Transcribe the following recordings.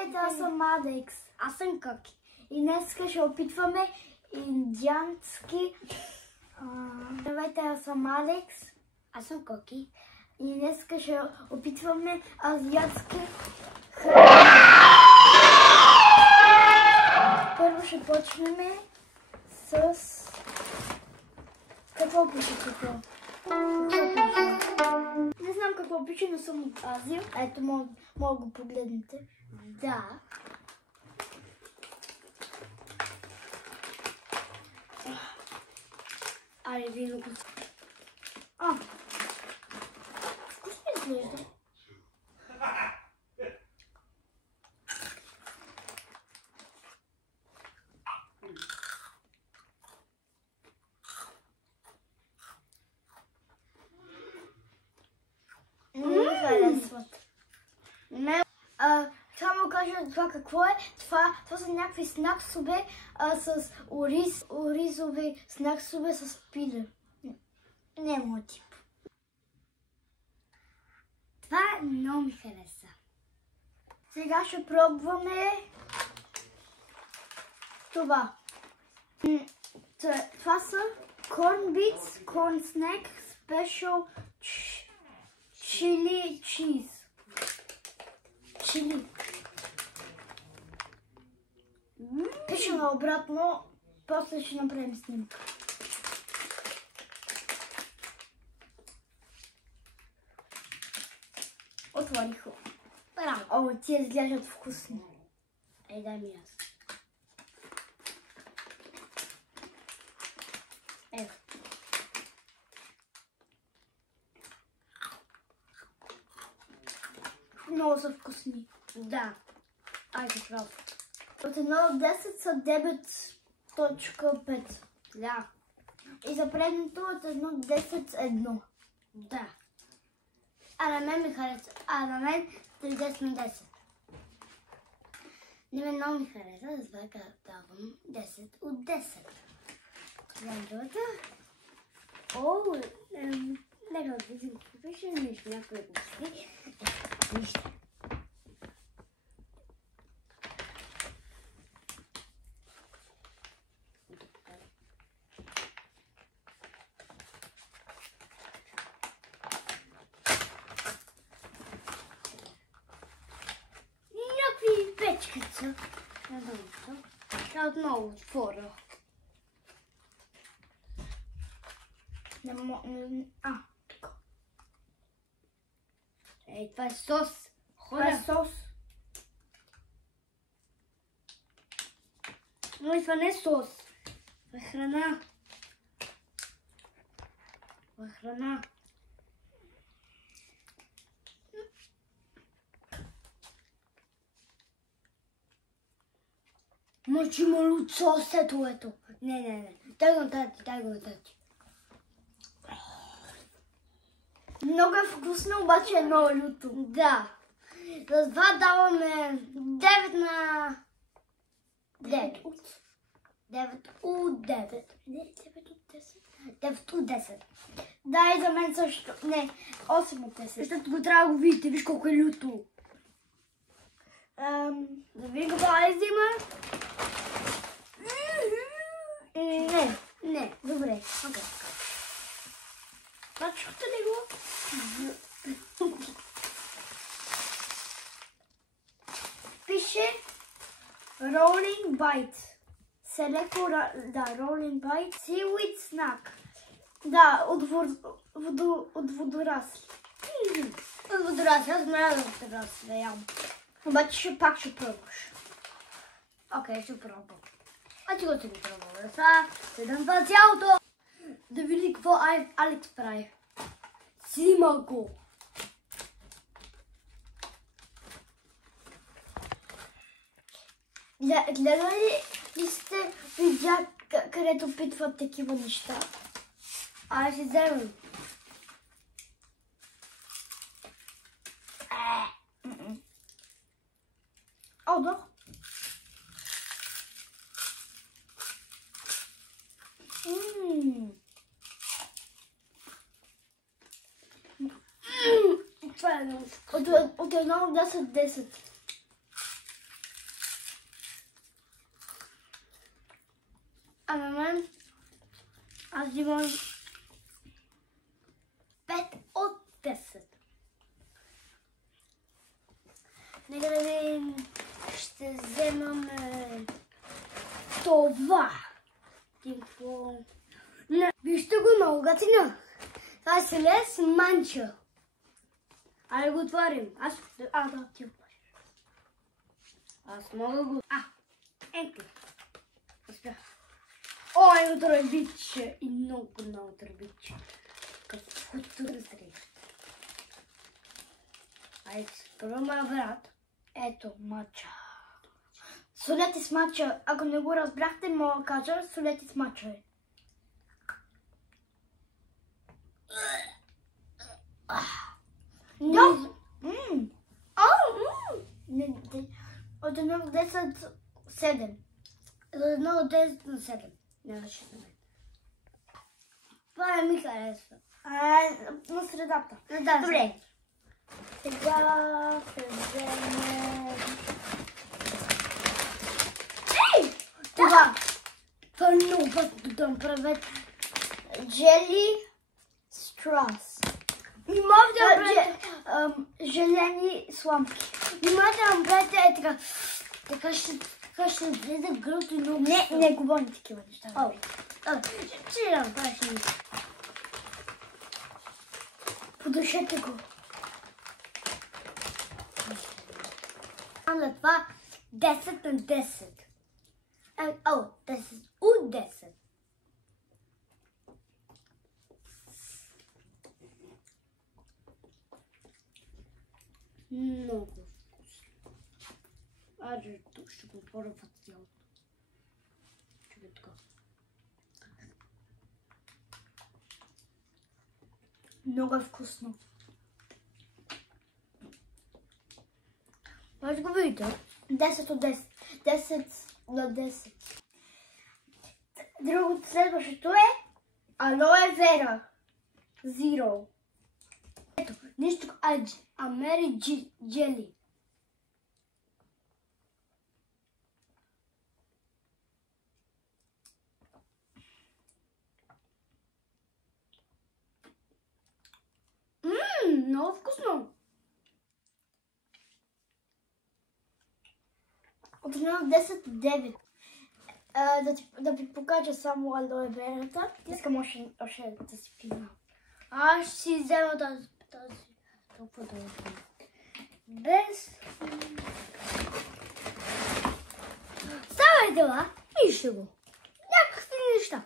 Здравейте, аз съм Алекс. Аз съм Коки. И днес ще опитваме индиански. Здравейте, аз съм Алекс. Аз съм Коки. И днес ще опитваме азиатски храни. Първо ще почнем с... Какво пише какво? Не знам какво пише, но съм от Азия. Ето, мога го погледнете. Да. Айде, вино го... Вкусно изглежда. Не ми харесват. Само кажа това какво е. Това са някакви снаксове с оризови снаксове с пиле. Не е моят тип. Това много ми хареса. Сега ще пробваме това. Това са Corn Bits, Corn Snack, Special Chili Cheese. Чили. Пише наобратно, после ще направим снимка. Отворих го. О, тия изглеждат вкусни. Ей, дай ми аз. Ето. Много са вкусни. Да. Айде, право. От 1 до 10 са 9.5. Да. И за предното от 1 до 10 1. Да. А на мен ми хареса. А на мен 10 на 10. Не ме много ми хареса, затова давам 10 от 10. Гледам другата. О, нека да видим какво пише. Нищо, някой го пише. Нищо. Някакви печки са. Не знам защо. Ще отново отворя. Тук. Ей, това е сос. Това е сос. Но това не е сос. Това е храна. Това е храна. Мъчи малут сос, ето. Не. Дай го на тати. Много е вкусно, обаче е много люто. Да. За това даваме 9 на 9 от 9. Не, 9 от 10. 9 от 10. Да, и за мен също. Не, 8 от 10. Защото го трябва да го видите, виж колко е люто. Да видим какво е взима. Не. Добре. Окей. Пачкате ли го? Пише Rolling Bite. Селеко, да, Rolling Bite. Seaweed Snack. Да, от водорасли. От водорасли, аз мря да водорасли да ям. Обаче пак ще пробваш. Окей, ще пробвам. А ти го си го пробвам. Сега ще дам това цялото. Да види какво Алекс прави. Снима го. Гледали ли сте видеа, където питват такива неща? Аз ще вземем. О, да. Това е много. От 1 до 10. А на мен аз имам 5 от 10. Нека да видим, ще вземаме това. Вижте го, много готино. Това е селе с манча. Айде го отворим. Да, ти отвориш. Аз мога го... Ето. Успях. Ой, тръбиче. И много тръбиче. Каквото разрежда. Айде, първо моя брат. Ето, мача. Солете с мача. Ако не го разбрахте, мога да кажа солете с мача. Да. От 1 до 10, 7. От 1 до 10 на 7. Не беше на мен. Това не ми харесва. На средата. Да, добре. Сега се вземе... Това! Това е много пъти да направят. Джели страс. И може да направите... Желени сламки. И може да направите така. Така ще влезе в гръбто и много... Не говорим такива неща. Ще да направиш нещо. Подушете го. На това 10 на 10. 10 от 10. Много вкусно. Айде, тук ще го пробвам цялото. Чакай така. Много е вкусно. Може да го видите? 10 от 10. 10 на 10. Другото следващото е алоe вера. Zero. Ето, нещо Амери Джели. Много вкусно. От 1 до 10, 9. Да ви покажа само алоe верата. Искам още да си пина. Аз ще си взема тази толкова дълго. Без... Ставай дела, вижте го. Някакви неща.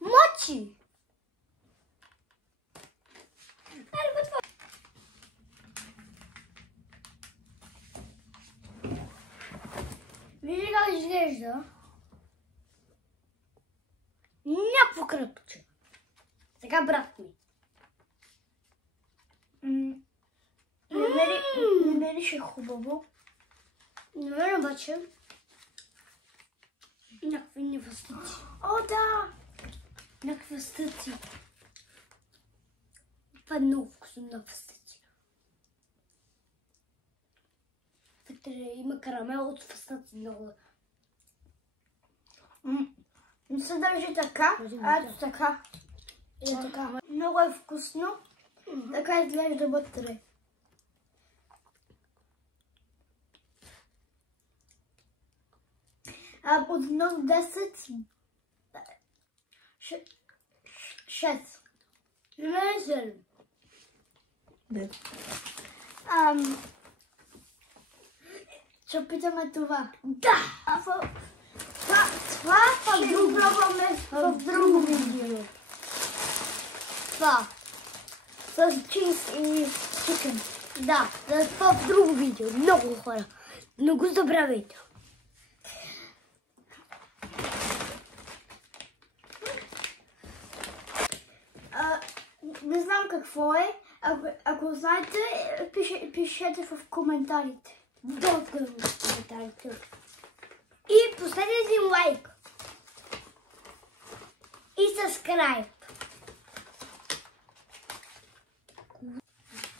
Мочи. Айде го това. Вижте как изглежда. Някакво кръпче. Сега брат ми. Не мерише хубаво. На мен обаче някакви невъстъци. О, да! Някакви въстъци. Това е много вкусно на въстъци. Вътре има карамел от въстъци много. Не се държи така, ето така. И така. Много е вкусно. Така изглежда вътре. От 1 до 10, 6. Не, 7. Ще опитаме това. Да! Това ще го пробваме в друго видео. Това. С чиз и чикен. Да, това в друго видео. Много хора. Не го забравяйте. Не знам какво е. Ако знаете, пишете в коментарите. Долу в коментарите. И поставете един лайк. И subscribe.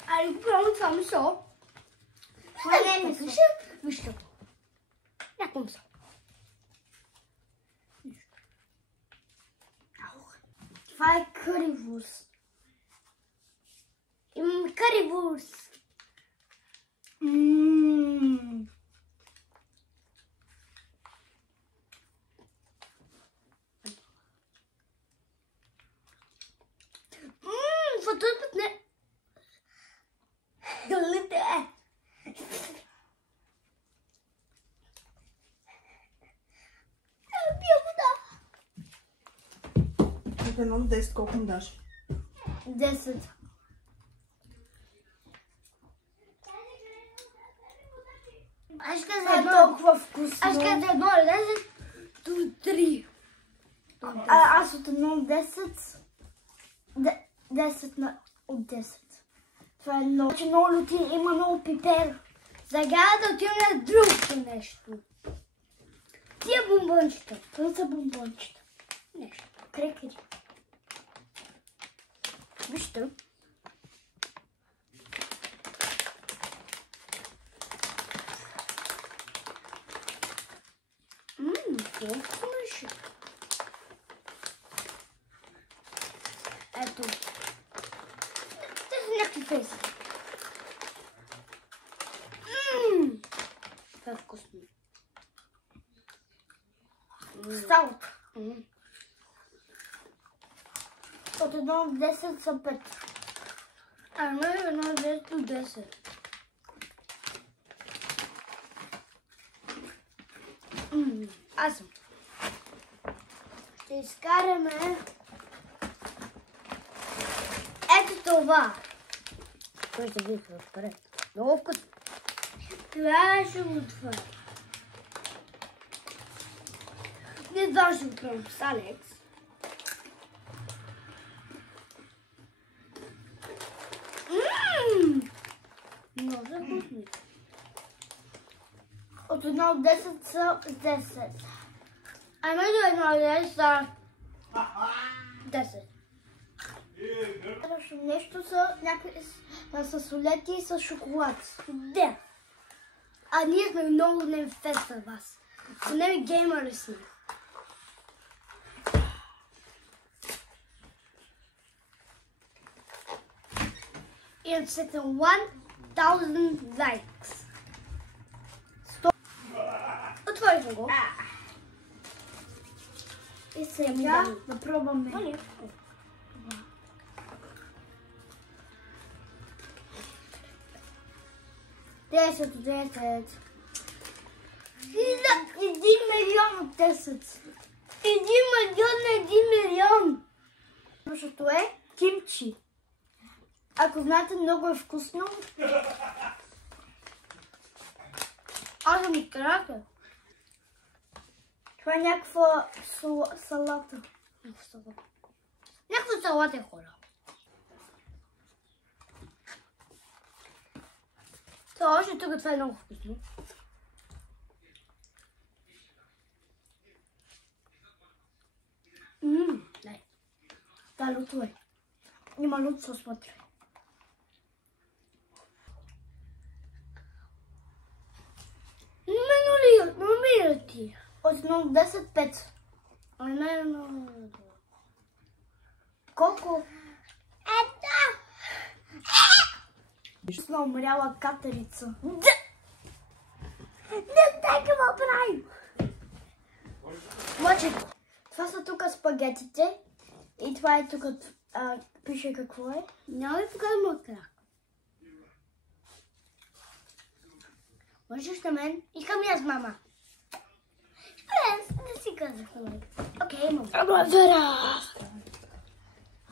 Айде го правим това месо. Това не е месо. Вижте го. Някакво месо. Това е currywurst. Имам currywurst. For този път не. Пия вода. От 1 до 10 колко му даш? 10. Аз ще Това е толкова вкусно. Аз ще да 1 до 10 до 3. Аз от 1 до 10. 10 от 10. Това е много. Много лютин, има много пипер. Сега да отидем на другото нещо. Тия бомбончета. Това са бомбончета. Нещо. Крекери. Вижте. Колко беше? Ето. Те са някакви песи. Това е вкусно. Салт. От 1 до 10 са 5. А не е 1 до 10 до 10. Аз съм. Ще изкараме ето това. Кой ще ги отваря? Много вкусно. Това ще го отваря. Не знам, ще го правим с Алекс. Много вкусно. От 1 до 10 са 10. А между 1 до 10 са 10. Следващо нещо са някакви с солети и с шоколад. Да. А ние сме много големи фен с вас. Големи геймери сме. И отсетна 1000 likes. Отворихме го. И сега да пробваме. Десет от 10. 1 милион от 10. 1 милион на 1 милион. Защото е кимчи. Ако знаете, много е вкусно. Аз съм изкарата. Това е някаква салата. Някаква салата е хора. Това още тук, това е много вкусно. Дай. Да, люто е. Има лут със вътре. Намира ти. От 1 до 10, 5. А не, Колко? Ето! Сме умряла катерица. Не, дай какво правим. Мъче, това са тук спагетите. И това е тук, пише какво е. Няма ли показвам от крак? Можеш на мен? Искам и аз, мама. Не си казах, мама. Окей, мама. Алоe вера!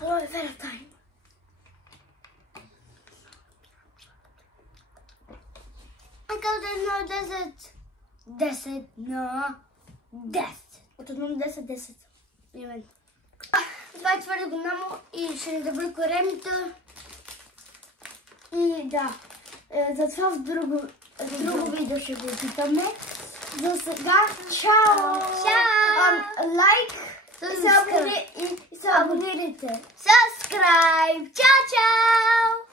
Алоe вера тайм. Нека от 1 до 10. 10 на 10. От 1 до 10, 10. Именно. Това е твърде голямо и ще ни добри коремите. И да, за това в друго видео ще го опитаме. За сега, чао! Чао! Лайк и се абонирайте. Subscribe! Чао, чао!